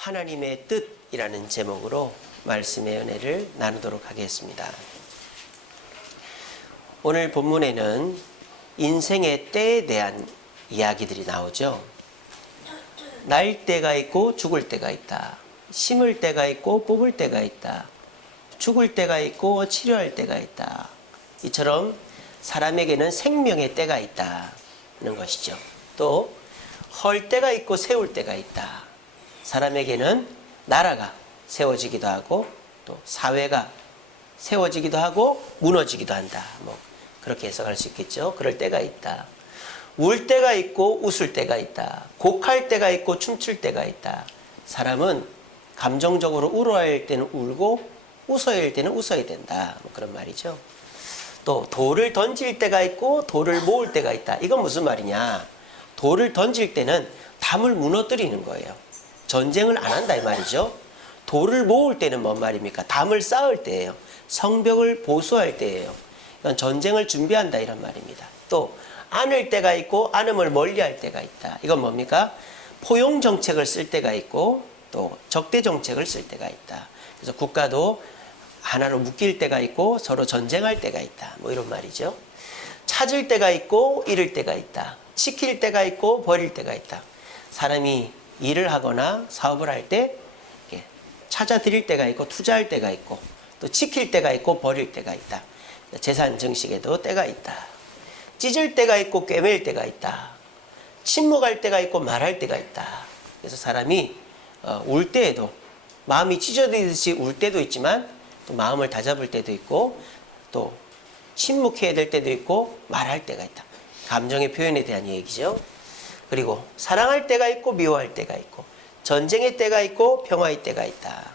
하나님의 뜻이라는 제목으로 말씀의 은혜를 나누도록 하겠습니다. 오늘 본문에는 인생의 때에 대한 이야기들이 나오죠. 날 때가 있고 죽을 때가 있다. 심을 때가 있고 뽑을 때가 있다. 죽을 때가 있고 치료할 때가 있다. 이처럼 사람에게는 생명의 때가 있다는 것이죠. 또 헐 때가 있고 세울 때가 있다. 사람에게는 나라가 세워지기도 하고 또 사회가 세워지기도 하고 무너지기도 한다. 그렇게 해석할 수 있겠죠. 그럴 때가 있다. 울 때가 있고 웃을 때가 있다. 곡할 때가 있고 춤출 때가 있다. 사람은 감정적으로 울어야 할 때는 울고 웃어야 할 때는 웃어야 된다. 그런 말이죠. 또 돌을 던질 때가 있고 돌을 모을 때가 있다. 이건 무슨 말이냐? 돌을 던질 때는 담을 무너뜨리는 거예요. 전쟁을 안 한다 이 말이죠. 돌을 모을 때는 뭔 말입니까? 담을 쌓을 때예요. 성벽을 보수할 때예요. 이건 전쟁을 준비한다 이런 말입니다. 또 안을 때가 있고 안음을 멀리할 때가 있다. 이건 뭡니까? 포용 정책을 쓸 때가 있고 또 적대 정책을 쓸 때가 있다. 그래서 국가도 하나로 묶일 때가 있고 서로 전쟁할 때가 있다. 이런 말이죠. 찾을 때가 있고 잃을 때가 있다. 지킬 때가 있고 버릴 때가 있다. 사람이 일을 하거나 사업을 할 때 찾아드릴 때가 있고 투자할 때가 있고 또 지킬 때가 있고 버릴 때가 있다. 재산 증식에도 때가 있다. 찢을 때가 있고 꿰맬 때가 있다. 침묵할 때가 있고 말할 때가 있다. 그래서 사람이 울 때에도 마음이 찢어지듯이 울 때도 있지만 또 마음을 다잡을 때도 있고 또 침묵해야 될 때도 있고 말할 때가 있다. 감정의 표현에 대한 얘기죠. 그리고 사랑할 때가 있고 미워할 때가 있고 전쟁의 때가 있고 평화의 때가 있다.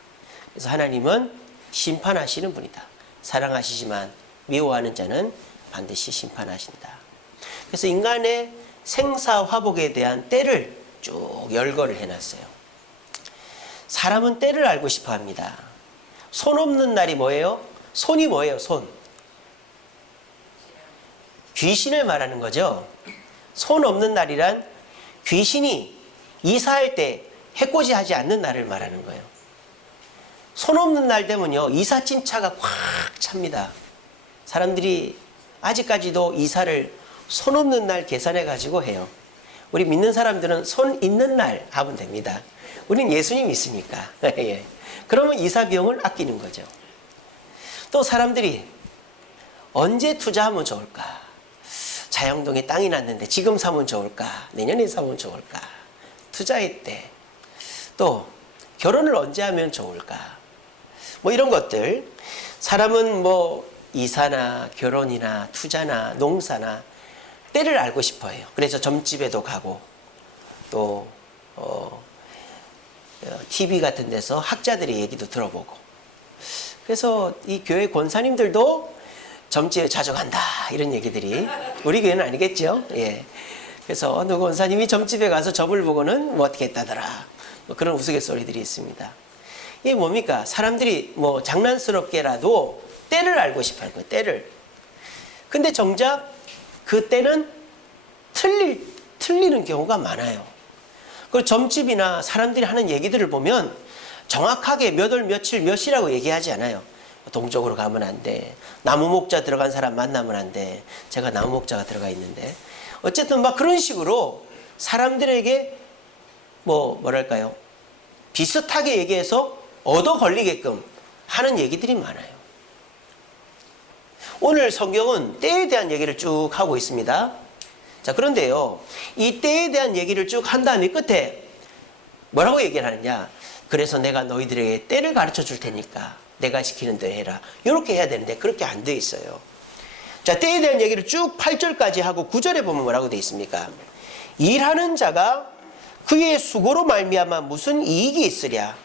그래서 하나님은 심판하시는 분이다. 사랑하시지만 미워하는 자는 반드시 심판하신다. 그래서 인간의 생사화복에 대한 때를 쭉 열거를 해놨어요. 사람은 때를 알고 싶어 합니다. 손 없는 날이 뭐예요? 손이 뭐예요? 손. 귀신을 말하는 거죠. 손 없는 날이란 귀신이 이사할 때 해코지 하지 않는 날을 말하는 거예요. 손 없는 날 되면요, 이삿짐차가 꽉 찹니다. 사람들이 아직까지도 이사를 손 없는 날 계산해 가지고 해요. 우리 믿는 사람들은 손 있는 날 하면 됩니다. 우리는 예수님 있으니까. 예. 그러면 이사 비용을 아끼는 거죠. 또 사람들이 언제 투자하면 좋을까? 자영동에 땅이 났는데 지금 사면 좋을까? 내년에 사면 좋을까? 투자할 때. 또 결혼을 언제 하면 좋을까? 이런 것들. 사람은 이사나 결혼이나 투자나 농사나 때를 알고 싶어 해요. 그래서 점집에도 가고 또 TV 같은 데서 학자들의 얘기도 들어보고. 그래서 이 교회 권사님들도 점집에 자주 간다 이런 얘기들이 우리 교회는 아니겠죠. 예. 그래서 어느 권사님이 점집에 가서 점을 보고는 어떻게 했다더라 그런 우스갯소리들이 있습니다. 이게 뭡니까? 사람들이 장난스럽게라도 때를 알고 싶어 할 거예요. 때를. 근데 정작 그 때는 틀리는 경우가 많아요. 그 점집이나 사람들이 하는 얘기들을 보면 정확하게 몇 월 며칠 몇 시라고 얘기하지 않아요. 동쪽으로 가면 안 돼. 나무 목자 들어간 사람 만나면 안 돼. 제가 나무 목자가 들어가 있는데. 어쨌든 그런 식으로 사람들에게 뭐랄까요? 비슷하게 얘기해서 얻어 걸리게끔 하는 얘기들이 많아요. 오늘 성경은 때에 대한 얘기를 쭉 하고 있습니다. 자, 그런데요. 이 때에 대한 얘기를 쭉 한 다음에 끝에 뭐라고 얘기를 하느냐? 그래서 내가 너희들에게 때를 가르쳐 줄 테니까 내가 시키는 대로 해라. 이렇게 해야 되는데 그렇게 안 돼 있어요. 자, 때에 대한 얘기를 쭉 8절까지 하고 9절에 보면 뭐라고 돼 있습니까? 일하는 자가 그의 수고로 말미암아 무슨 이익이 있으랴?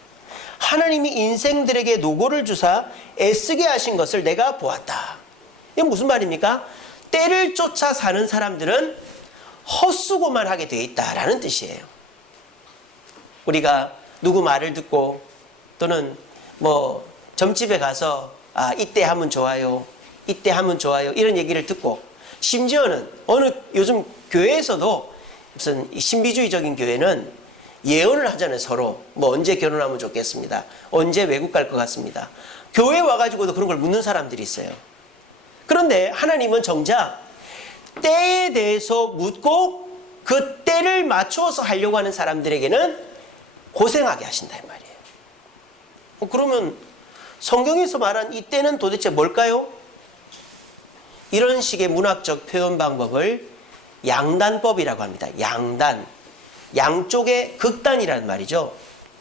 하나님이 인생들에게 노고를 주사 애쓰게 하신 것을 내가 보았다. 이게 무슨 말입니까? 때를 쫓아 사는 사람들은 헛수고만 하게 돼 있다라는 뜻이에요. 우리가 누구 말을 듣고 또는 점집에 가서 이때 하면 좋아요. 이때 하면 좋아요. 이런 얘기를 듣고 심지어는 어느 요즘 교회에서도 무슨 신비주의적인 교회는 예언을 하잖아요. 서로 뭐 언제 결혼하면 좋겠습니다. 언제 외국 갈 것 같습니다. 교회 와가지고도 그런 걸 묻는 사람들이 있어요. 그런데 하나님은 정작 때에 대해서 묻고 그 때를 맞추어서 하려고 하는 사람들에게는 고생하게 하신다 이 말이에요. 그러면 성경에서 말한 이 때는 도대체 뭘까요? 이런 식의 문학적 표현 방법을 양단법이라고 합니다. 양단. 양쪽의 극단이라는 말이죠.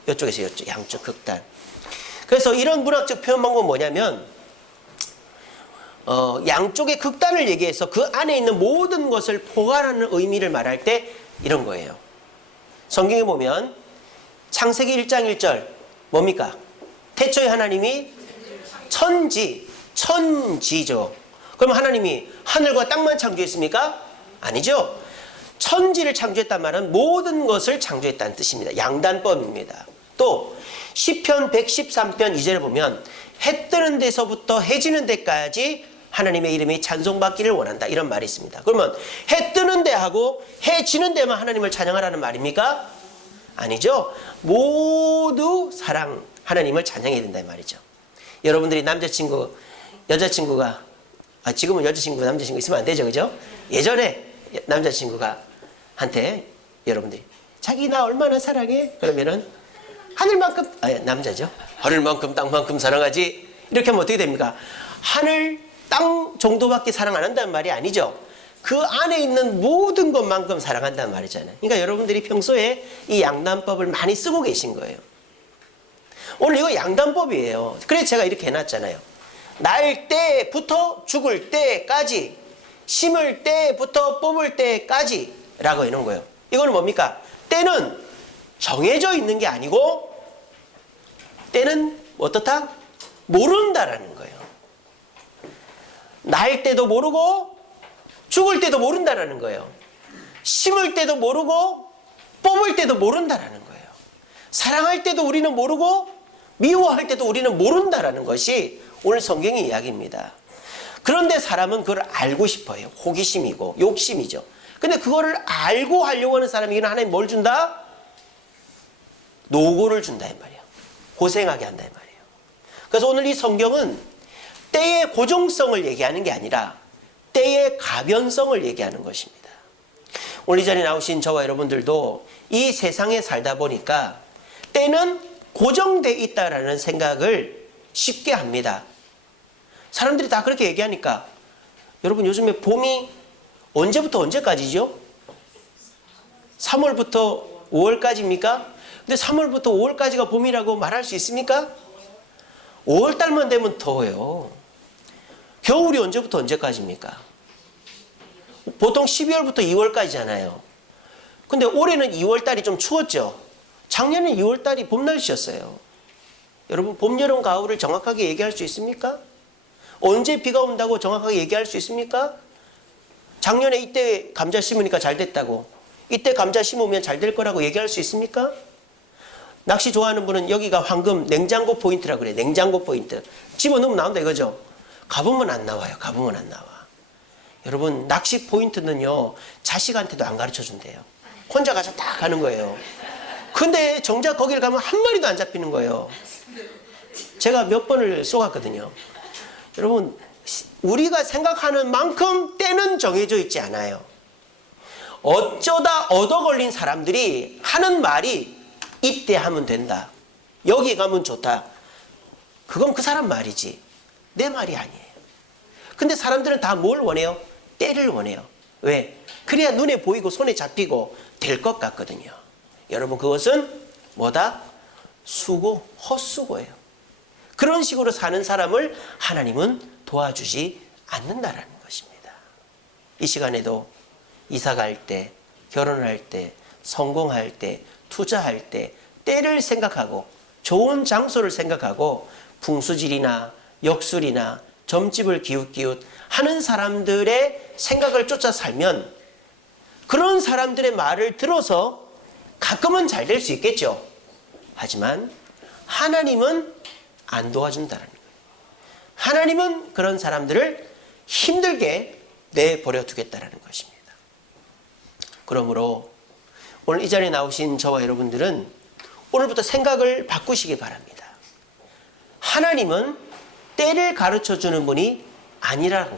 이쪽에서 이쪽, 양쪽 극단. 그래서 이런 문학적 표현 방법은 뭐냐면 양쪽의 극단을 얘기해서 그 안에 있는 모든 것을 포괄하는 의미를 말할 때 이런 거예요. 성경에 보면 창세기 1장 1절 뭡니까? 태초에 하나님이 천지죠. 그럼 하나님이 하늘과 땅만 창조했습니까? 아니죠. 천지를 창조했단 말은 모든 것을 창조했다는 뜻입니다. 양단법입니다. 또 시편 113편 2절에 보면 해 뜨는 데서부터 해 지는 데까지 하나님의 이름이 찬송받기를 원한다. 이런 말이 있습니다. 그러면 해 뜨는 데하고 해 지는 데만 하나님을 찬양하라는 말입니까? 아니죠. 모두 하나님을 찬양해야 된다 이 말이죠. 여러분들이 남자친구, 여자친구가 지금은 여자친구, 남자친구 있으면 안 되죠. 그죠? 예전에 남자친구가 한테 여러분들이 자기 나 얼마나 사랑해? 그러면은 하늘만큼, 남자죠. 하늘만큼 땅만큼 사랑하지. 이렇게 하면 어떻게 됩니까? 하늘, 땅 정도밖에 사랑 안 한다는 말이 아니죠. 그 안에 있는 모든 것만큼 사랑한다는 말이잖아요. 그러니까 여러분들이 평소에 이 양단법을 많이 쓰고 계신 거예요. 오늘 이거 양단법이에요. 그래서 제가 이렇게 해놨잖아요. 날 때부터 죽을 때까지, 심을 때부터 뽑을 때까지 라고 해놓은 거예요. 이거는 뭡니까? 때는 정해져 있는 게 아니고 때는 어떻다? 모른다라는 거예요. 날 때도 모르고 죽을 때도 모른다라는 거예요. 심을 때도 모르고 뽑을 때도 모른다라는 거예요. 사랑할 때도 우리는 모르고 미워할 때도 우리는 모른다라는 것이 오늘 성경의 이야기입니다. 그런데 사람은 그걸 알고 싶어요. 호기심이고 욕심이죠. 근데 그거를 알고 하려고 하는 사람에게는 하나님 뭘 준다? 노고를 준다 이 말이에요. 고생하게 한다 이 말이에요. 그래서 오늘 이 성경은 때의 고정성을 얘기하는 게 아니라 때의 가변성을 얘기하는 것입니다. 오늘 이 자리에 나오신 저와 여러분들도 이 세상에 살다 보니까 때는 고정되어 있다라는 생각을 쉽게 합니다. 사람들이 다 그렇게 얘기하니까 여러분 요즘에 봄이 언제부터 언제까지죠? 3월부터 5월까지입니까? 근데 3월부터 5월까지가 봄이라고 말할 수 있습니까? 5월달만 되면 더워요. 겨울이 언제부터 언제까지입니까? 보통 12월부터 2월까지잖아요. 근데 올해는 2월달이 좀 추웠죠? 작년에 2월달이 봄 날씨였어요. 여러분 봄, 여름, 가을을 정확하게 얘기할 수 있습니까? 언제 비가 온다고 정확하게 얘기할 수 있습니까? 작년에 이때 감자 심으니까 잘 됐다고, 이때 감자 심으면 잘 될 거라고 얘기할 수 있습니까? 낚시 좋아하는 분은 여기가 황금 냉장고 포인트라고 그래요. 냉장고 포인트. 집어넣으면 나온다 이거죠. 가보면 안 나와요. 가보면 안 나와. 여러분 낚시 포인트는요 자식한테도 안 가르쳐 준대요. 혼자 가서 딱 가는 거예요. 근데 정작 거기를 가면 한 마리도 안 잡히는 거예요. 제가 몇 번을 쏘갔거든요. 여러분 우리가 생각하는 만큼 때는 정해져 있지 않아요. 어쩌다 얻어 걸린 사람들이 하는 말이 이때 하면 된다, 여기 가면 좋다, 그건 그 사람 말이지 내 말이 아니에요. 근데 사람들은 다 뭘 원해요? 때를 원해요. 왜? 그래야 눈에 보이고 손에 잡히고 될 것 같거든요. 여러분 그것은 뭐다? 수고, 헛수고예요. 그런 식으로 사는 사람을 하나님은 도와주지 않는다라는 것입니다. 이 시간에도 이사 갈 때, 결혼할 때, 성공할 때, 투자할 때 때를 생각하고 좋은 장소를 생각하고 풍수질이나 역술이나 점집을 기웃기웃 하는 사람들의 생각을 쫓아 살면 그런 사람들의 말을 들어서 가끔은 잘 될 수 있겠죠. 하지만 하나님은 안 도와준다는 거예요. 하나님은 그런 사람들을 힘들게 내버려 두겠다는 것입니다. 그러므로 오늘 이 자리에 나오신 저와 여러분들은 오늘부터 생각을 바꾸시기 바랍니다. 하나님은 때를 가르쳐주는 분이 아니라고.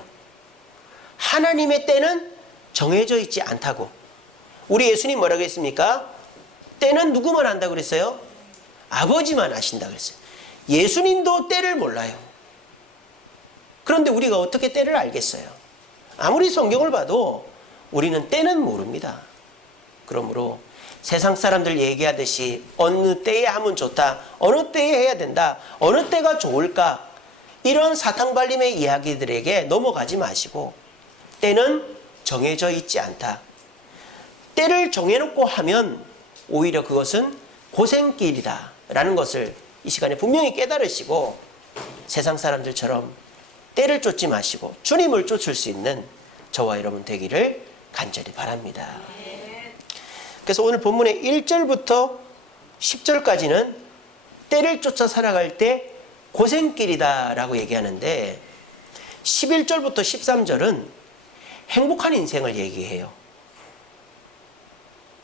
하나님의 때는 정해져 있지 않다고. 우리 예수님 뭐라고 했습니까? 때는 누구만 안다고 그랬어요? 아버지만 아신다고 그랬어요. 예수님도 때를 몰라요. 그런데 우리가 어떻게 때를 알겠어요? 아무리 성경을 봐도 우리는 때는 모릅니다. 그러므로 세상 사람들 얘기하듯이 어느 때에 하면 좋다, 어느 때에 해야 된다, 어느 때가 좋을까, 이런 사탕발림의 이야기들에게 넘어가지 마시고 때는 정해져 있지 않다. 때를 정해놓고 하면 오히려 그것은 고생길이다 라는 것을 이 시간에 분명히 깨달으시고 세상 사람들처럼 때를 쫓지 마시고 주님을 쫓을 수 있는 저와 여러분 되기를 간절히 바랍니다. 그래서 오늘 본문의 1절부터 10절까지는 때를 쫓아 살아갈 때 고생길이다 라고 얘기하는데 11절부터 13절은 행복한 인생을 얘기해요.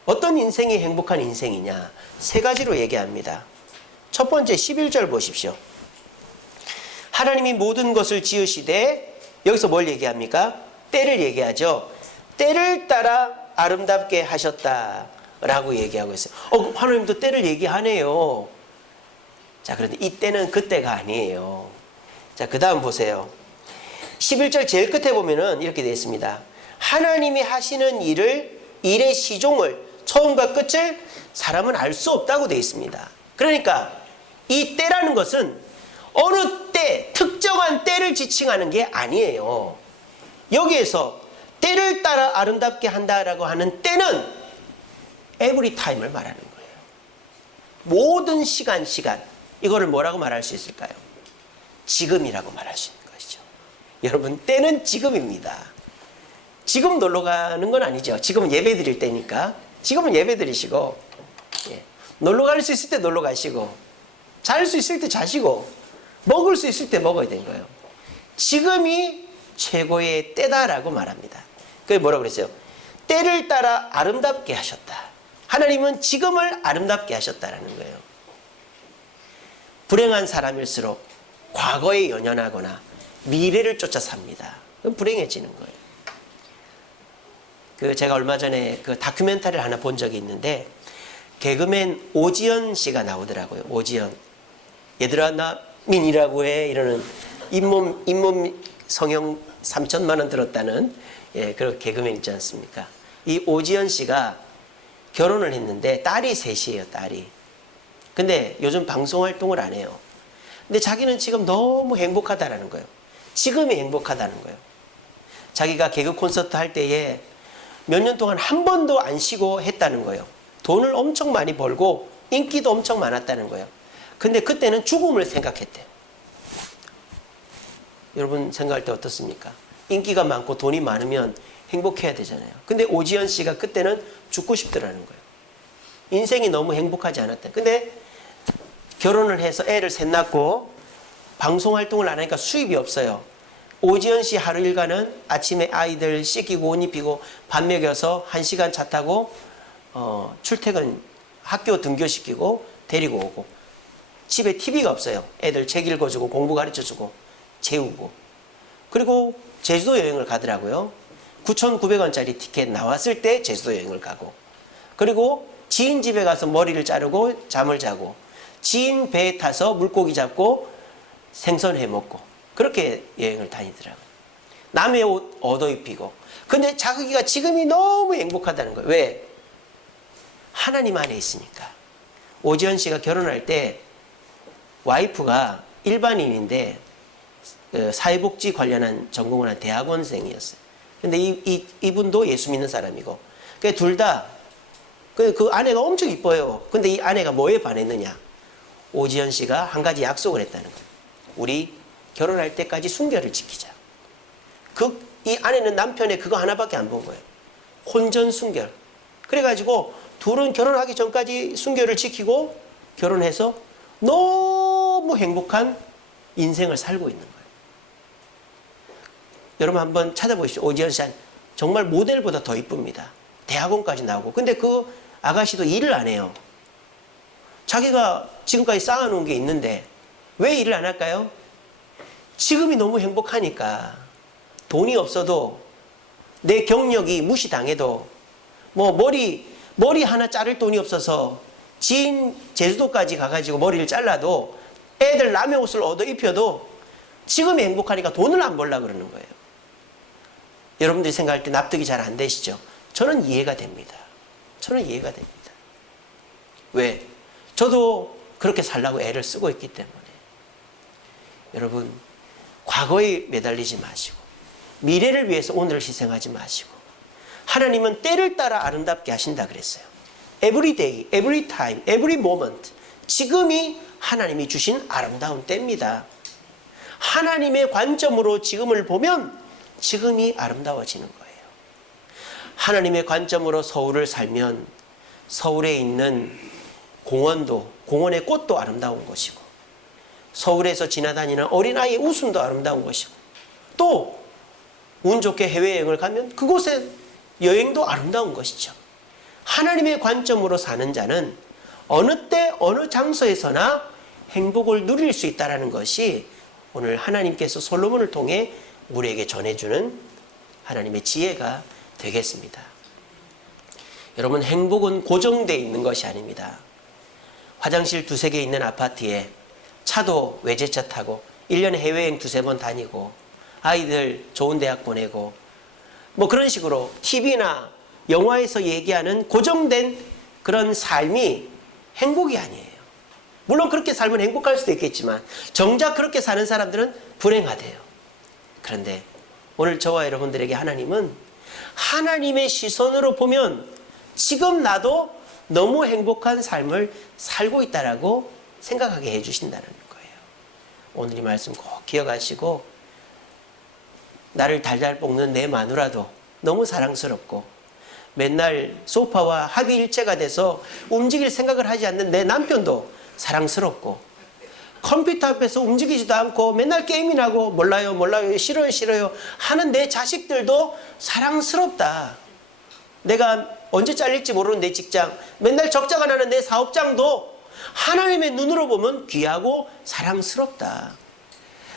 어떤 인생이 행복한 인생이냐? 세 가지로 얘기합니다. 첫 번째 11절 보십시오. 하나님이 모든 것을 지으시되, 여기서 뭘 얘기합니까? 때를 얘기하죠. 때를 따라 아름답게 하셨다 라고 얘기하고 있어요. 하나님도 때를 얘기하네요. 자, 그런데 이 때는 그때가 아니에요. 자, 그 다음 보세요. 11절 제일 끝에 보면은 이렇게 되어 있습니다. 하나님이 하시는 일의 시종을, 처음과 끝을 사람은 알 수 없다고 되어 있습니다. 그러니까 이 때라는 것은 어느 때, 특정한 때를 지칭하는 게 아니에요. 여기에서 때를 따라 아름답게 한다라고 하는 때는 every time을 말하는 거예요. 모든 시간. 이거를 뭐라고 말할 수 있을까요? 지금이라고 말할 수 있는 것이죠. 여러분, 때는 지금입니다. 지금 놀러 가는 건 아니죠. 지금은 예배 드릴 때니까. 지금은 예배 드리시고, 놀러 갈 수 있을 때 놀러 가시고, 잘 수 있을 때 자시고, 먹을 수 있을 때 먹어야 되는 거예요. 지금이 최고의 때다라고 말합니다. 그게 뭐라고 그랬어요? 때를 따라 아름답게 하셨다. 하나님은 지금을 아름답게 하셨다라는 거예요. 불행한 사람일수록 과거에 연연하거나 미래를 쫓아 삽니다. 그럼 불행해지는 거예요. 제가 얼마 전에 다큐멘터리를 하나 본 적이 있는데 개그맨 오지연 씨가 나오더라고요. 오지연. 얘들아 나 민이라고 해 이러는 잇몸 성형 3천만 원 들었다는 그런 개그맨 있지 않습니까? 이 오지연 씨가 결혼을 했는데 딸이 셋이에요. 딸이. 근데 요즘 방송 활동을 안 해요. 근데 자기는 지금 너무 행복하다라는 거예요. 지금이 행복하다는 거예요. 자기가 개그 콘서트 할 때에 몇 년 동안 한 번도 안 쉬고 했다는 거예요. 돈을 엄청 많이 벌고 인기도 엄청 많았다는 거예요. 근데 그때는 죽음을 생각했대요. 여러분 생각할 때 어떻습니까? 인기가 많고 돈이 많으면 행복해야 되잖아요. 근데 오지연 씨가 그때는 죽고 싶더라는 거예요. 인생이 너무 행복하지 않았다. 근데 결혼을 해서 애를 셋 낳고 방송 활동을 안 하니까 수입이 없어요. 오지연 씨 하루 일과는 아침에 아이들 씻기고 옷 입히고 밥 먹여서 1시간 차 타고 출퇴근 학교 등교시키고 데리고 오고, 집에 TV가 없어요. 애들 책 읽어주고 공부 가르쳐주고 재우고, 그리고 제주도 여행을 가더라고요. 9,900원짜리 티켓 나왔을 때 제주도 여행을 가고, 그리고 지인 집에 가서 머리를 자르고 잠을 자고, 지인 배에 타서 물고기 잡고 생선 해 먹고, 그렇게 여행을 다니더라고요. 남의 옷 얻어 입히고. 근데 자기가 지금이 너무 행복하다는 거예요. 왜? 하나님 안에 있으니까. 오지연 씨가 결혼할 때 와이프가 일반인인데 사회복지 관련한 전공을 한 대학원생이었어요. 근데 이분도 예수 믿는 사람이고. 그러니까 둘 다 그 아내가 엄청 이뻐요. 근데 이 아내가 뭐에 반했느냐? 오지연 씨가 한 가지 약속을 했다는 거예요. 우리 결혼할 때까지 순결을 지키자. 이 아내는 남편의 그거 하나밖에 안 본 거예요. 혼전 순결. 그래가지고 둘은 결혼하기 전까지 순결을 지키고 결혼해서 너무 행복한 인생을 살고 있는 거예요. 여러분 한번 찾아보십시오. 오지연 씨 정말 모델보다 더 이쁩니다. 대학원까지 나오고. 근데 그 아가씨도 일을 안 해요. 자기가 지금까지 쌓아놓은 게 있는데 왜 일을 안 할까요? 지금이 너무 행복하니까. 돈이 없어도 내 경력이 무시당해도 뭐 머리 하나 자를 돈이 없어서 지인 제주도까지 가가지고 머리를 잘라도 애들 남의 옷을 얻어 입혀도 지금이 행복하니까 돈을 안 벌려고 그러는 거예요. 여러분들이 생각할 때 납득이 잘 안 되시죠? 저는 이해가 됩니다. 저는 이해가 됩니다. 왜? 저도 그렇게 살라고 애를 쓰고 있기 때문에. 여러분, 과거에 매달리지 마시고 미래를 위해서 오늘을 희생하지 마시고 하나님은 때를 따라 아름답게 하신다 그랬어요. Every day, every time, every moment. 지금이 하나님이 주신 아름다운 때입니다. 하나님의 관점으로 지금을 보면 지금이 아름다워지는 거예요. 하나님의 관점으로 서울을 살면 서울에 있는 공원도, 공원의 꽃도 아름다운 것이고 서울에서 지나다니는 어린아이의 웃음도 아름다운 것이고 또 운 좋게 해외여행을 가면 그곳의 여행도 아름다운 것이죠. 하나님의 관점으로 사는 자는 어느 때 어느 장소에서나 행복을 누릴 수 있다는 것이 오늘 하나님께서 솔로몬을 통해 우리에게 전해주는 하나님의 지혜가 되겠습니다. 여러분, 행복은 고정되어 있는 것이 아닙니다. 화장실 두세 개 있는 아파트에 차도 외제차 타고 1년에 해외여행 두세 번 다니고 아이들 좋은 대학 보내고 뭐 그런 식으로 TV나 영화에서 얘기하는 고정된 그런 삶이 행복이 아니에요. 물론 그렇게 살면 행복할 수도 있겠지만 정작 그렇게 사는 사람들은 불행하대요. 그런데 오늘 저와 여러분들에게 하나님은 하나님의 시선으로 보면 지금 나도 너무 행복한 삶을 살고 있다라고 생각하게 해주신다는 거예요. 오늘 이 말씀 꼭 기억하시고 나를 달달 볶는 내 마누라도 너무 사랑스럽고 맨날 소파와 합의일체가 돼서 움직일 생각을 하지 않는 내 남편도 사랑스럽고 컴퓨터 앞에서 움직이지도 않고 맨날 게임이나 하고 몰라요 싫어요 하는 내 자식들도 사랑스럽다. 내가 언제 잘릴지 모르는 내 직장, 맨날 적자가 나는 내 사업장도 하나님의 눈으로 보면 귀하고 사랑스럽다.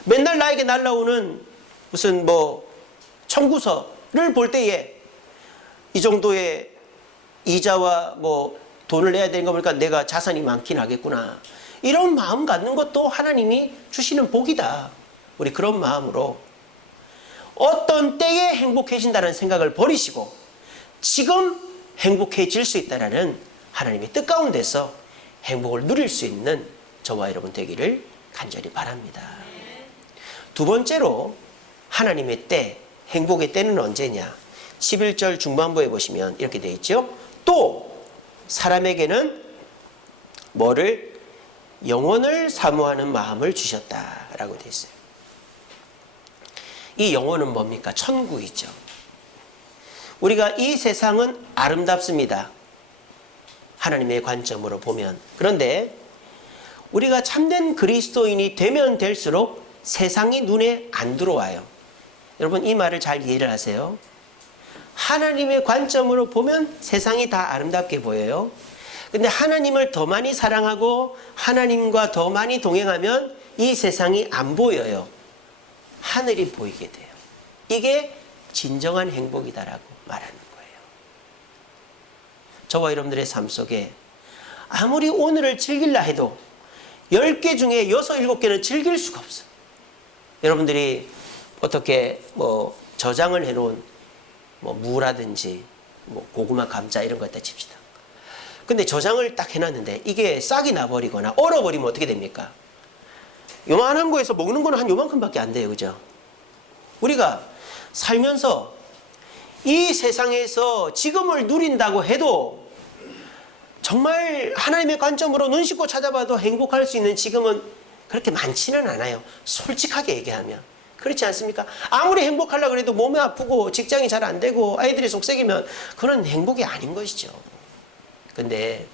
맨날 나에게 날라오는 무슨 청구서를 볼 때에 이 정도의 이자와 돈을 내야 되는 거 보니까 내가 자산이 많긴 하겠구나. 이런 마음 갖는 것도 하나님이 주시는 복이다. 우리 그런 마음으로 어떤 때에 행복해진다는 생각을 버리시고 지금 행복해질 수 있다는 하나님의 뜻 가운데서 행복을 누릴 수 있는 저와 여러분 되기를 간절히 바랍니다. 두 번째로 하나님의 때, 행복의 때는 언제냐? 11절 중반부에 보시면 이렇게 되어 있죠. 또 사람에게는 뭐를? 영원을 사모하는 마음을 주셨다라고 되어 있어요. 이 영혼은 뭡니까? 천국이죠. 우리가 이 세상은 아름답습니다. 하나님의 관점으로 보면. 그런데 우리가 참된 그리스도인이 되면 될수록 세상이 눈에 안 들어와요. 여러분 이 말을 잘 이해를 하세요. 하나님의 관점으로 보면 세상이 다 아름답게 보여요. 근데 하나님을 더 많이 사랑하고 하나님과 더 많이 동행하면 이 세상이 안 보여요. 하늘이 보이게 돼요. 이게 진정한 행복이다라고 말하는 거예요. 저와 여러분들의 삶 속에 아무리 오늘을 즐길라 해도 10개 중에 6, 7개는 즐길 수가 없어요. 여러분들이 어떻게 저장을 해놓은 무라든지 고구마, 감자 이런 거 갖다 칩시다. 근데 저장을 딱 해놨는데 이게 싹이 나버리거나 얼어버리면 어떻게 됩니까? 요만한 거에서 먹는 거는 한 요만큼밖에 안 돼요. 그죠? 우리가 살면서 이 세상에서 지금을 누린다고 해도 정말 하나님의 관점으로 눈 씻고 찾아봐도 행복할 수 있는 지금은 그렇게 많지는 않아요. 솔직하게 얘기하면. 그렇지 않습니까? 아무리 행복하려고 해도 몸이 아프고 직장이 잘 안 되고 아이들이 속썩이면 그건 행복이 아닌 것이죠. 근데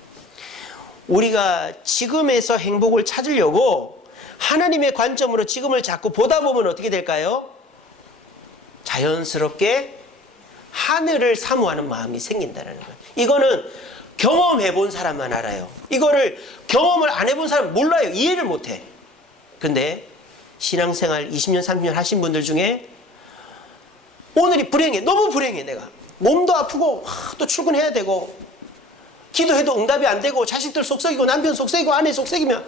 우리가 지금에서 행복을 찾으려고 하나님의 관점으로 지금을 자꾸 보다 보면 어떻게 될까요? 자연스럽게 하늘을 사모하는 마음이 생긴다는 거예요. 이거는 경험해 본 사람만 알아요. 이거를 경험을 안 해본 사람은 몰라요. 이해를 못해. 근데 신앙생활 20년, 30년 하신 분들 중에 오늘이 불행해. 너무 불행해, 내가. 몸도 아프고, 또 출근해야 되고, 기도해도 응답이 안 되고, 자식들 속썩이고, 남편 속썩이고, 아내 속썩이면,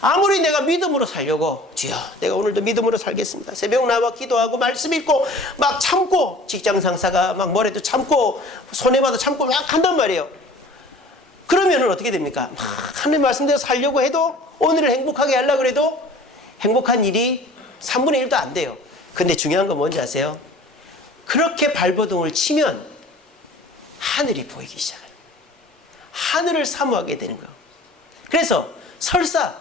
아무리 내가 믿음으로 살려고, 주여, 내가 오늘도 믿음으로 살겠습니다. 새벽 나와 기도하고, 말씀 읽고, 막 참고, 직장 상사가 막 뭐래도 참고, 손해봐도 참고, 막 한단 말이에요. 그러면은 어떻게 됩니까? 막 하나님 말씀대로 살려고 해도, 오늘을 행복하게 하려고 해도, 행복한 일이 3분의 1도 안 돼요. 근데 중요한 건 뭔지 아세요? 그렇게 발버둥을 치면 하늘이 보이기 시작해요. 하늘을 사모하게 되는 거예요. 그래서 설사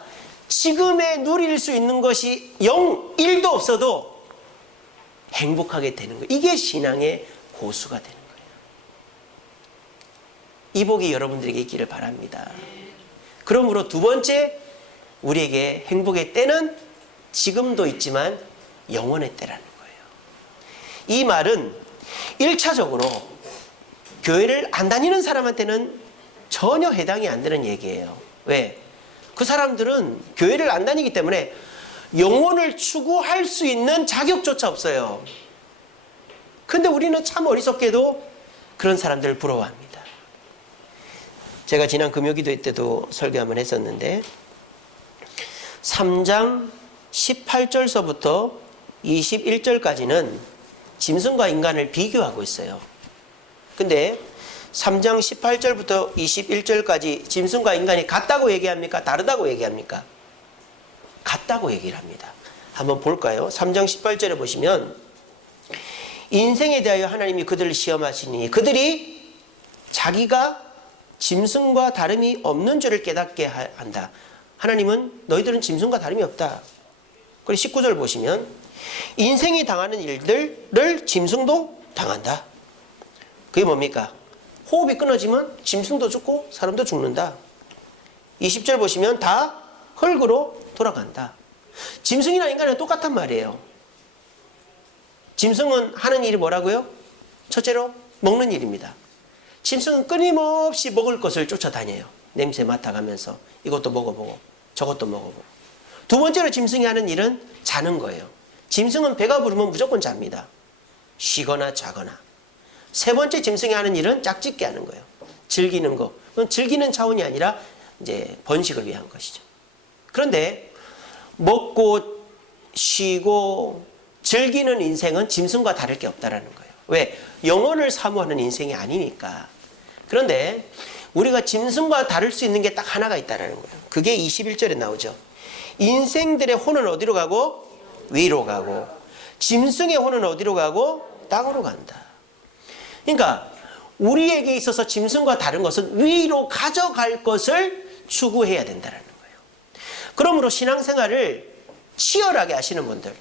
지금에 누릴 수 있는 것이 1도 없어도 행복하게 되는 거예요. 이게 신앙의 고수가 되는 거예요. 이 복이 여러분들에게 있기를 바랍니다. 그러므로 두 번째, 우리에게 행복의 때는 지금도 있지만 영원의 때라는 거예요. 이 말은 1차적으로 교회를 안 다니는 사람한테는 전혀 해당이 안 되는 얘기예요. 왜? 그 사람들은 교회를 안 다니기 때문에 영혼을 추구할 수 있는 자격조차 없어요. 근데 우리는 참 어리석게도 그런 사람들을 부러워합니다. 제가 지난 금요기도 때도 설교 한번 했었는데 3장 18절서부터 21절까지는 짐승과 인간을 비교하고 있어요. 근데 3장 18절부터 21절까지 짐승과 인간이 같다고 얘기합니까? 다르다고 얘기합니까? 같다고 얘기를 합니다. 한번 볼까요? 3장 18절에 보시면 인생에 대하여 하나님이 그들을 시험하시니 그들이 자기가 짐승과 다름이 없는 줄을 깨닫게 한다. 하나님은 너희들은 짐승과 다름이 없다. 그리고 19절 보시면 인생이 당하는 일들을 짐승도 당한다. 그게 뭡니까? 호흡이 끊어지면 짐승도 죽고 사람도 죽는다. 20절 보시면 다 흙으로 돌아간다. 짐승이나 인간은 똑같단 말이에요. 짐승은 하는 일이 뭐라고요? 첫째로 먹는 일입니다. 짐승은 끊임없이 먹을 것을 쫓아다녀요. 냄새 맡아가면서 이것도 먹어보고 저것도 먹어보고. 두 번째로 짐승이 하는 일은 자는 거예요. 짐승은 배가 부르면 무조건 잡니다. 쉬거나 자거나. 세 번째 짐승이 하는 일은 짝짓기 하는 거예요. 즐기는 거. 그건 즐기는 차원이 아니라 이제 번식을 위한 것이죠. 그런데 먹고 쉬고 즐기는 인생은 짐승과 다를 게 없다라는 거예요. 왜? 영혼을 사모하는 인생이 아니니까. 그런데 우리가 짐승과 다를 수 있는 게 딱 하나가 있다라는 거예요. 그게 21절에 나오죠. 인생들의 혼은 어디로 가고? 위로 가고. 짐승의 혼은 어디로 가고? 땅으로 간다. 그러니까 우리에게 있어서 짐승과 다른 것은 위로 가져갈 것을 추구해야 된다는 거예요. 그러므로 신앙생활을 치열하게 하시는 분들,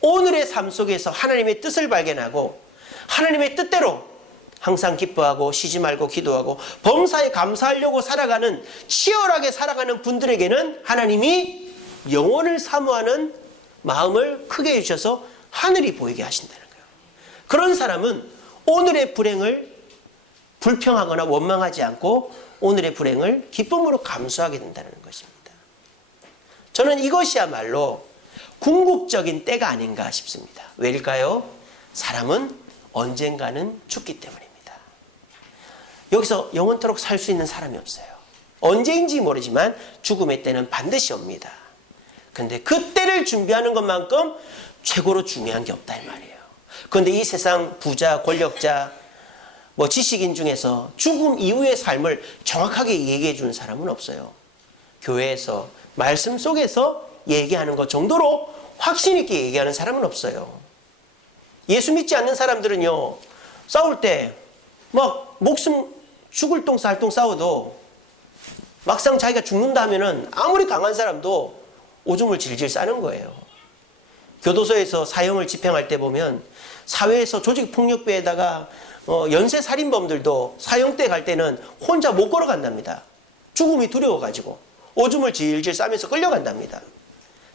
오늘의 삶 속에서 하나님의 뜻을 발견하고 하나님의 뜻대로 항상 기뻐하고 쉬지 말고 기도하고 범사에 감사하려고 살아가는, 치열하게 살아가는 분들에게는 하나님이 영혼을 사모하는 마음을 크게 해주셔서 하늘이 보이게 하신다는 거예요. 그런 사람은 오늘의 불행을 불평하거나 원망하지 않고 오늘의 불행을 기쁨으로 감수하게 된다는 것입니다. 저는 이것이야말로 궁극적인 때가 아닌가 싶습니다. 왜일까요? 사람은 언젠가는 죽기 때문입니다. 여기서 영원토록 살 수 있는 사람이 없어요. 언제인지 모르지만 죽음의 때는 반드시 옵니다. 근데 그 때를 준비하는 것만큼 최고로 중요한 게 없다 이 말이에요. 그런데 이 세상 부자, 권력자, 지식인 중에서 죽음 이후의 삶을 정확하게 얘기해 주는 사람은 없어요. 교회에서 말씀 속에서 얘기하는 것 정도로 확신 있게 얘기하는 사람은 없어요. 예수 믿지 않는 사람들은요, 싸울 때 막 목숨 죽을 똥 살 똥 싸워도 막상 자기가 죽는다 하면은 아무리 강한 사람도 오줌을 질질 싸는 거예요. 교도소에서 사형을 집행할 때 보면 사회에서 조직폭력배에다가 연쇄살인범들도 사형때 갈 때는 혼자 못 걸어간답니다. 죽음이 두려워가지고 오줌을 질질 싸면서 끌려간답니다.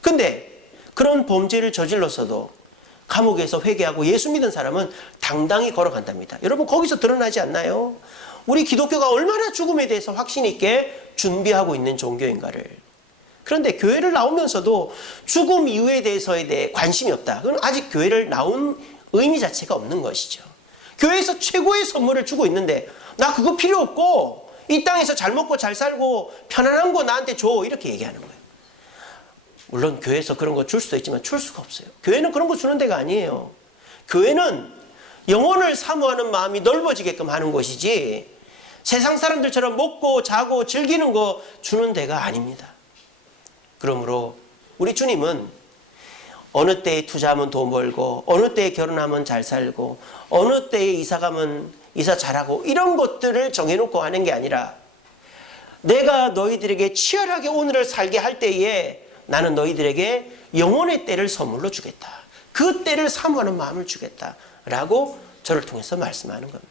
근데 그런 범죄를 저질렀어도 감옥에서 회개하고 예수 믿은 사람은 당당히 걸어간답니다. 여러분 거기서 드러나지 않나요? 우리 기독교가 얼마나 죽음에 대해서 확신 있게 준비하고 있는 종교인가를. 그런데 교회를 나오면서도 죽음 이후에 대해서에 대해 관심이 없다. 그건 아직 교회를 나온 의미 자체가 없는 것이죠. 교회에서 최고의 선물을 주고 있는데 나 그거 필요 없고 이 땅에서 잘 먹고 잘 살고 편안한 거 나한테 줘, 이렇게 얘기하는 거예요. 물론 교회에서 그런 거 줄 수도 있지만 줄 수가 없어요. 교회는 그런 거 주는 데가 아니에요. 교회는 영혼을 사모하는 마음이 넓어지게끔 하는 곳이지 세상 사람들처럼 먹고 자고 즐기는 거 주는 데가 아닙니다. 그러므로 우리 주님은 어느 때에 투자하면 돈 벌고 어느 때에 결혼하면 잘 살고 어느 때에 이사 가면 이사 잘하고 이런 것들을 정해놓고 하는 게 아니라 내가 너희들에게 치열하게 오늘을 살게 할 때에 나는 너희들에게 영혼의 때를 선물로 주겠다. 그 때를 사모하는 마음을 주겠다 라고 저를 통해서 말씀하는 겁니다.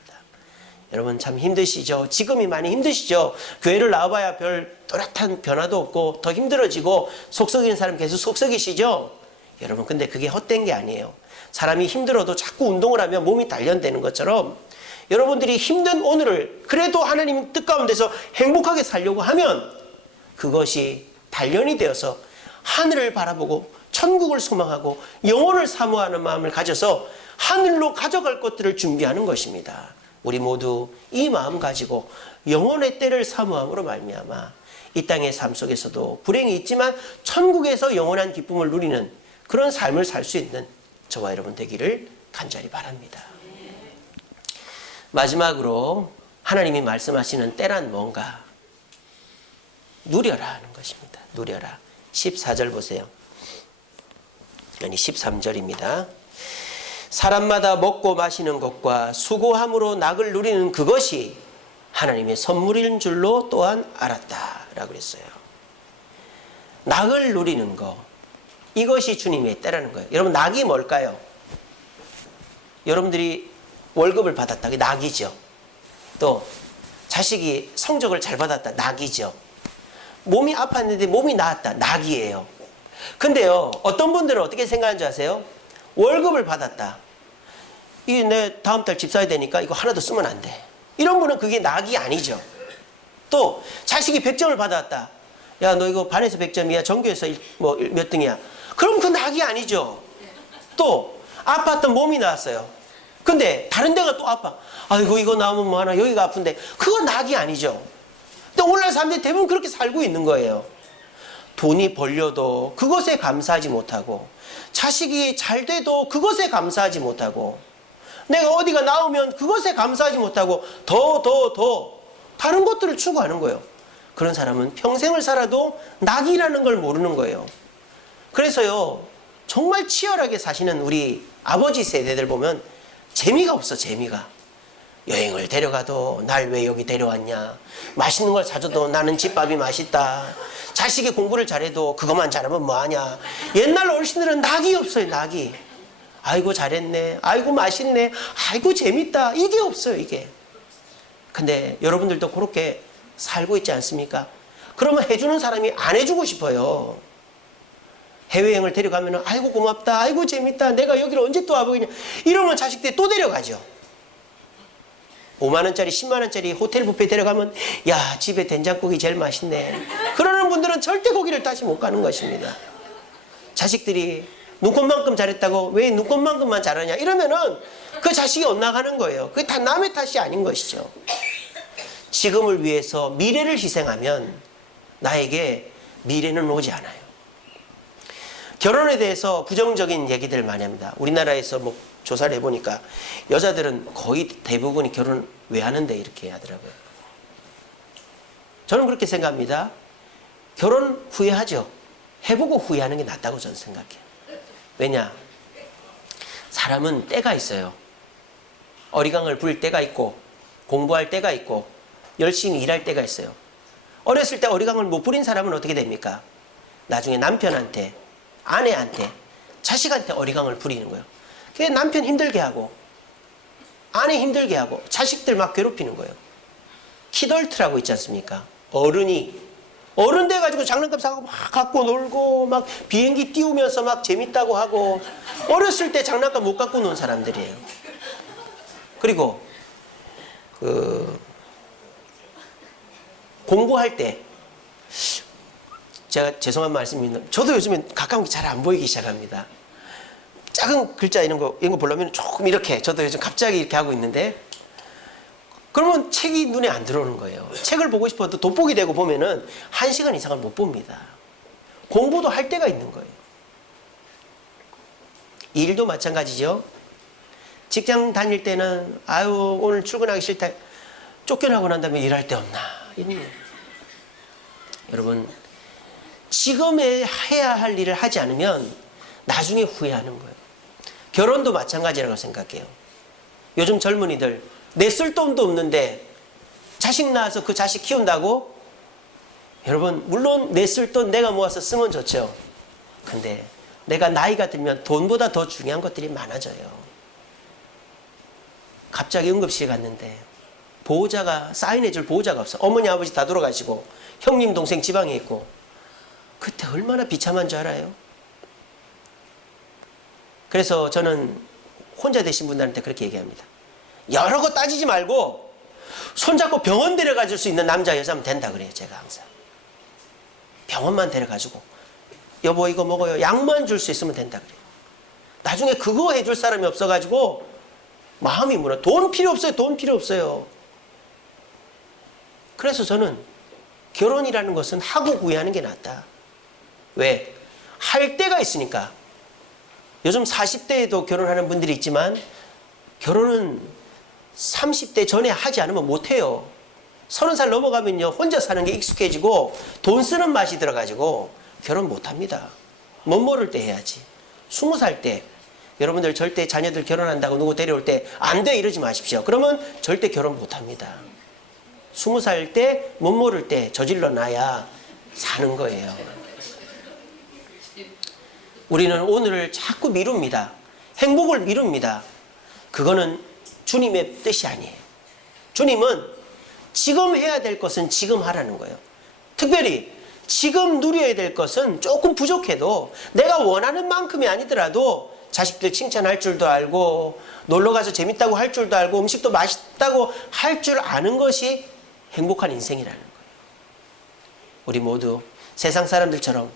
여러분 참 힘드시죠? 지금이 많이 힘드시죠? 교회를 나와봐야 별 또렷한 변화도 없고 더 힘들어지고 속썩이는 사람 계속 속썩이시죠? 여러분 근데 그게 헛된 게 아니에요. 사람이 힘들어도 자꾸 운동을 하면 몸이 단련되는 것처럼 여러분들이 힘든 오늘을 그래도 하나님 뜻 가운데서 행복하게 살려고 하면 그것이 단련이 되어서 하늘을 바라보고 천국을 소망하고 영혼을 사모하는 마음을 가져서 하늘로 가져갈 것들을 준비하는 것입니다. 우리 모두 이 마음 가지고 영혼의 때를 사모함으로 말미암아 이 땅의 삶 속에서도 불행이 있지만 천국에서 영원한 기쁨을 누리는 그런 삶을 살 수 있는 저와 여러분 되기를 간절히 바랍니다. 마지막으로 하나님이 말씀하시는 때란 뭔가? 누려라 하는 것입니다. 누려라. 14절 보세요. 아니 13절입니다. 사람마다 먹고 마시는 것과 수고함으로 낙을 누리는 그것이 하나님의 선물인 줄로 또한 알았다 라고 그랬어요. 낙을 누리는 것, 이것이 주님의 때라는 거예요. 여러분 낙이 뭘까요? 여러분들이 월급을 받았다. 그게 낙이죠. 또 자식이 성적을 잘 받았다. 낙이죠. 몸이 아팠는데 몸이 나았다. 낙이에요. 근데요, 어떤 분들은 어떻게 생각하는 줄 아세요? 월급을 받았다. 이 내 다음 달 집 사야 되니까 이거 하나도 쓰면 안 돼. 이런 분은 그게 낙이 아니죠. 또 자식이 100점을 받았다. 야, 너 이거 반에서 100점이야. 전교에서 몇 등이야. 그럼 그 낙이 아니죠. 또 아팠던 몸이 나왔어요. 근데 다른 데가 또 아파. 아이고 이거 나오면 뭐하나 여기가 아픈데 그거 낙이 아니죠. 근데 오늘날 사람들이 대부분 그렇게 살고 있는 거예요. 돈이 벌려도 그것에 감사하지 못하고 자식이 잘 돼도 그것에 감사하지 못하고 내가 어디가 나오면 그것에 감사하지 못하고 더 다른 것들을 추구하는 거예요. 그런 사람은 평생을 살아도 낙이라는 걸 모르는 거예요. 그래서요, 정말 치열하게 사시는 우리 아버지 세대들 보면 재미가 없어. 재미가. 여행을 데려가도 날 왜 여기 데려왔냐. 맛있는 걸 사줘도 나는 집밥이 맛있다. 자식이 공부를 잘해도 그것만 잘하면 뭐하냐. 옛날 어르신들은 낙이 없어요. 낙이. 아이고 잘했네. 아이고 맛있네. 아이고 재밌다. 이게 없어요. 이게. 근데 여러분들도 그렇게 살고 있지 않습니까? 그러면 해주는 사람이 안 해주고 싶어요. 해외여행을 데려가면 아이고 고맙다. 아이고 재밌다. 내가 여기를 언제 또 와보겠냐. 이러면 자식들이 또 데려가죠. 5만 원짜리 10만 원짜리 호텔 뷔페 데려가면 야 집에 된장국이 제일 맛있네. 그러는 분들은 절대 거기를 다시 못 가는 것입니다. 자식들이 눈꽃만큼 잘했다고 왜 눈꽃만큼만 잘하냐 이러면은 그 자식이 엇나가는 거예요. 그게 다 남의 탓이 아닌 것이죠. 지금을 위해서 미래를 희생하면 나에게 미래는 오지 않아요. 결혼에 대해서 부정적인 얘기들 많이 합니다. 우리나라에서 뭐 조사를 해보니까 여자들은 거의 대부분이 결혼 왜 하는데 이렇게 하더라고요. 저는 그렇게 생각합니다. 결혼 후회하죠. 해보고 후회하는 게 낫다고 저는 생각해요. 왜냐? 사람은 때가 있어요. 어리광을 부릴 때가 있고 공부할 때가 있고 열심히 일할 때가 있어요. 어렸을 때 어리광을 못 부린 사람은 어떻게 됩니까? 나중에 남편한테, 아내한테, 자식한테 어리광을 부리는 거예요. 그게 남편 힘들게 하고 아내 힘들게 하고 자식들 막 괴롭히는 거예요. 키덜트라고 있지 않습니까? 어른 돼가지고 장난감 사고 막 갖고 놀고 막 비행기 띄우면서 막 재밌다고 하고 어렸을 때 장난감 못 갖고 논 사람들이에요. 그리고 공부할 때 제가 죄송한 말씀입니다. 저도 요즘엔 가까운 게 잘 안 보이기 시작합니다. 작은 글자 이런 거 보려면 조금 이렇게 저도 요즘 갑자기 이렇게 하고 있는데 그러면 책이 눈에 안 들어오는 거예요. 책을 보고 싶어도 돋보기 되고 보면은 1시간 이상을 못 봅니다. 공부도 할 때가 있는 거예요. 일도 마찬가지죠. 직장 다닐 때는 아유 오늘 출근하기 싫다. 쫓겨나고 난 다음에 일할 데 없나. 여러분 지금에 해야 할 일을 하지 않으면 나중에 후회하는 거예요. 결혼도 마찬가지라고 생각해요. 요즘 젊은이들 내 쓸 돈도 없는데 자식 낳아서 그 자식 키운다고? 여러분 물론 내 쓸 돈 내가 모아서 쓰면 좋죠. 근데 내가 나이가 들면 돈보다 더 중요한 것들이 많아져요. 갑자기 응급실에 갔는데 보호자가 사인해줄 보호자가 없어. 어머니 아버지 다 돌아가시고 형님 동생 지방에 있고 그때 얼마나 비참한 줄 알아요? 그래서 저는 혼자 되신 분들한테 그렇게 얘기합니다. 여러 거 따지지 말고 손잡고 병원 데려가 줄 수 있는 남자 여자면 된다 그래요. 제가 항상 병원만 데려가지고 여보 이거 먹어요. 약만 줄 수 있으면 된다 그래요. 나중에 그거 해줄 사람이 없어가지고 마음이 무너. 돈 필요 없어요. 돈 필요 없어요. 그래서 저는 결혼이라는 것은 하고 후회하는 게 낫다. 왜? 할 때가 있으니까. 요즘 40대에도 결혼하는 분들이 있지만 결혼은 30대 전에 하지 않으면 못해요. 30살 넘어가면요 혼자 사는 게 익숙해지고 돈 쓰는 맛이 들어가지고 결혼 못합니다. 못 모를 때 해야지. 20살 때 여러분들 절대 자녀들 결혼한다고 누구 데려올 때 안 돼 이러지 마십시오. 그러면 절대 결혼 못합니다. 20살 때 못 모를 때 저질러 놔야 사는 거예요. 우리는 오늘을 자꾸 미룹니다. 행복을 미룹니다. 그거는 주님의 뜻이 아니에요. 주님은 지금 해야 될 것은 지금 하라는 거예요. 특별히 지금 누려야 될 것은 조금 부족해도 내가 원하는 만큼이 아니더라도 자식들 칭찬할 줄도 알고 놀러가서 재밌다고 할 줄도 알고 음식도 맛있다고 할 줄 아는 것이 행복한 인생이라는 거예요. 우리 모두 세상 사람들처럼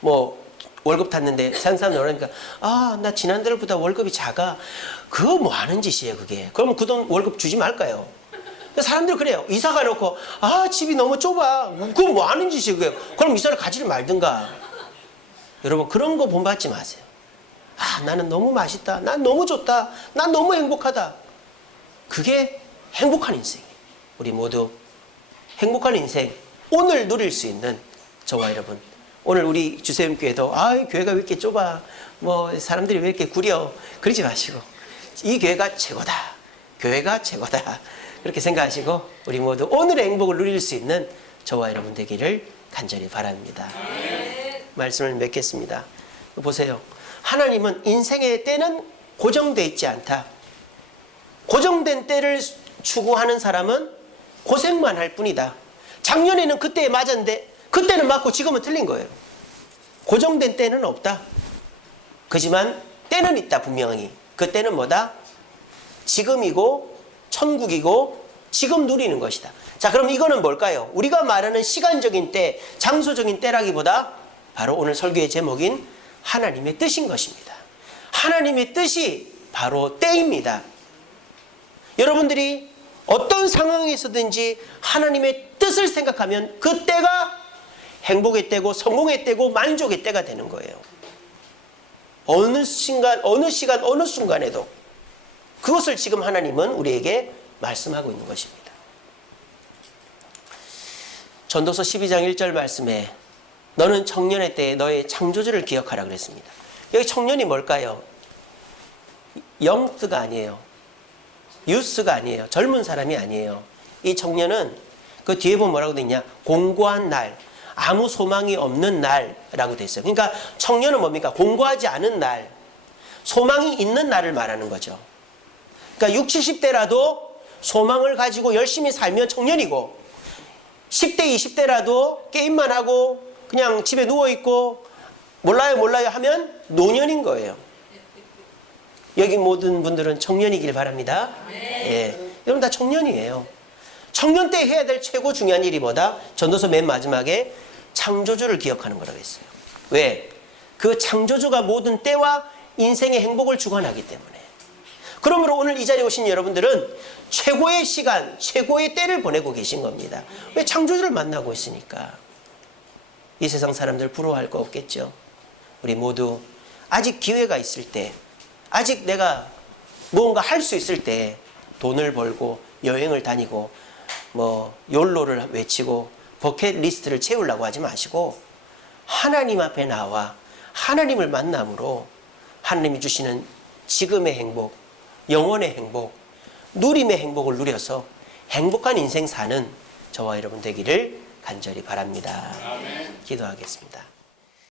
뭐 월급 탔는데 세상 사람들 그러니까 아, 나 지난달보다 월급이 작아. 그거 뭐 하는 짓이에요 그게. 그러면 그 돈 월급 주지 말까요? 사람들 그래요. 이사 가놓고 아 집이 너무 좁아. 그거 뭐 하는 짓이에요 그게. 그럼 이사를 가지를 말든가. 여러분 그런 거 본받지 마세요. 아 나는 너무 맛있다. 난 너무 좋다. 난 너무 행복하다. 그게 행복한 인생이에요. 우리 모두 행복한 인생 오늘 누릴 수 있는 저와 여러분 오늘 우리 주세음교회도 아 교회가 왜 이렇게 좁아 뭐 사람들이 왜 이렇게 구려 그러지 마시고 이 교회가 최고다. 교회가 최고다. 그렇게 생각하시고 우리 모두 오늘의 행복을 누릴 수 있는 저와 여러분 되기를 간절히 바랍니다. 말씀을 맺겠습니다. 보세요. 하나님은 인생의 때는 고정되어 있지 않다. 고정된 때를 추구하는 사람은 고생만 할 뿐이다. 작년에는 그때에 맞았는데 그때는 맞고 지금은 틀린 거예요. 고정된 때는 없다. 그지만 때는 있다 분명히. 그 때는 뭐다? 지금이고 천국이고 지금 누리는 것이다. 자 그럼 이거는 뭘까요? 우리가 말하는 시간적인 때, 장소적인 때라기보다 바로 오늘 설교의 제목인 하나님의 뜻인 것입니다. 하나님의 뜻이 바로 때입니다. 여러분들이 어떤 상황에서든지 하나님의 뜻을 생각하면 그 때가 행복의 때고 성공의 때고 만족의 때가 되는 거예요. 어느 시간 어느 순간에도 그것을 지금 하나님은 우리에게 말씀하고 있는 것입니다. 전도서 12장 1절 말씀에 너는 청년의 때에 너의 창조주를 기억하라 그랬습니다. 여기 청년이 뭘까요? 영스가 아니에요. 유스가 아니에요. 젊은 사람이 아니에요. 이 청년은 그 뒤에 보면 뭐라고 돼 있냐? 공고한 날, 아무 소망이 없는 날이라고 돼 있어요. 그러니까 청년은 뭡니까? 공고하지 않은 날, 소망이 있는 날을 말하는 거죠. 그러니까 60, 70대라도 소망을 가지고 열심히 살면 청년이고 10대, 20대라도 게임만 하고 그냥 집에 누워있고 몰라요 하면 노년인 거예요. 여기 모든 분들은 청년이길 바랍니다. 예. 여러분 다 청년이에요. 청년 때 해야 될 최고 중요한 일이 뭐다? 전도서 맨 마지막에 창조주를 기억하는 거라고 했어요. 왜? 그 창조주가 모든 때와 인생의 행복을 주관하기 때문에. 그러므로 오늘 이 자리에 오신 여러분들은 최고의 시간, 최고의 때를 보내고 계신 겁니다. 왜? 창조주를 만나고 있으니까. 이 세상 사람들 부러워할 거 없겠죠. 우리 모두 아직 기회가 있을 때, 아직 내가 무언가 할 수 있을 때 돈을 벌고 여행을 다니고 욜로를 외치고 버킷리스트를 채우려고 하지 마시고 하나님 앞에 나와 하나님을 만남으로 하나님이 주시는 지금의 행복, 영원의 행복, 누림의 행복을 누려서 행복한 인생 사는 저와 여러분 되기를 간절히 바랍니다. 기도하겠습니다.